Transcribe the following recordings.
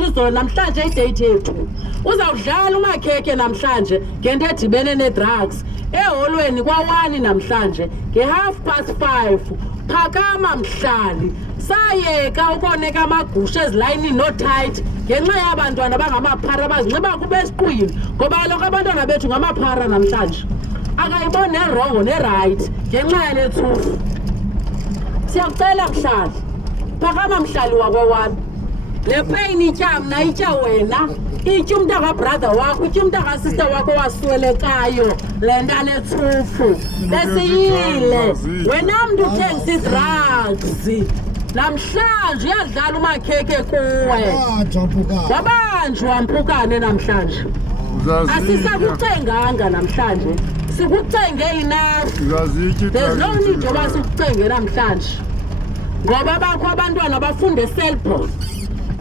uzawudlala izolo namhlanje idate yethu uzawudlala umakhekhe namhlanje ngento edibene ne-drugs eholweni kwa-1 namhlanje nge5:30 phakama mhlali sayeka ukoneka amagusha ezilayinini no-tight ngenxa yabantwana abangamaphara abazinxiba kube esiqwini ngoba kaloku abantwana bethu ngamaphara namhlanje akayiboni nerongo nerayithi ngenxa yale thufu. Siyakucela mhlali phakama mhlali wakwa-1 le peyini itya mna itya wena itya umntakabrother wakho itya umntakasister wakho waswelekayo le nto nethufu besiyile wena mntu uthengisa i-drugs namhlanje uyadlala umakhekhe kuwe wabanjwa mpukane namhlanje asisakucenganga namhlanje sikucenge enough there's no need yoba sikucenge namhlanje ngoba bakho abantwana bafunde selpo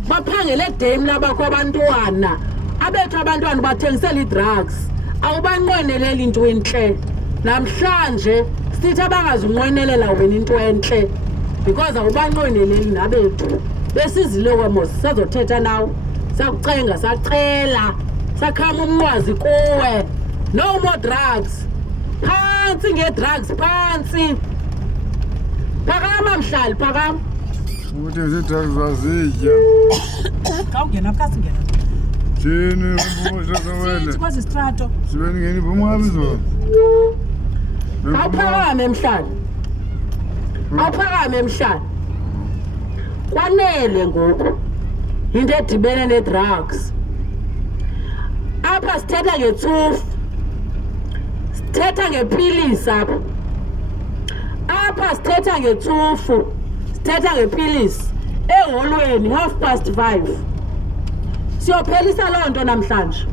baphangele edame labakho abantwana abethu abantwana bathengisela i-drugs awubanqweneleli into entle namhlanje sithi abangazinqwenelela wena into entle because awubanqweneleli nabethu besizile kwemos sazothetha nawe sakucenga sacela sakhama umnqwazi kuwe no more drugs phansi nge-drugs phansi phakama mhlali phakama ukuthi izidrugs azitya Kawungena kasingena. thini umbusha sewele Sithi kwezi strato. sibe ningeni phumaphi zona awuphakame mhlali awuphakame mhlali kwanele ngoku into edibene ne-drugs apha sithetha ngethufu sithetha ngepilisi apha sithetha ngethufu sithetha ngepilisi eholweni 5:30 siyophelisa loo nto namhlanje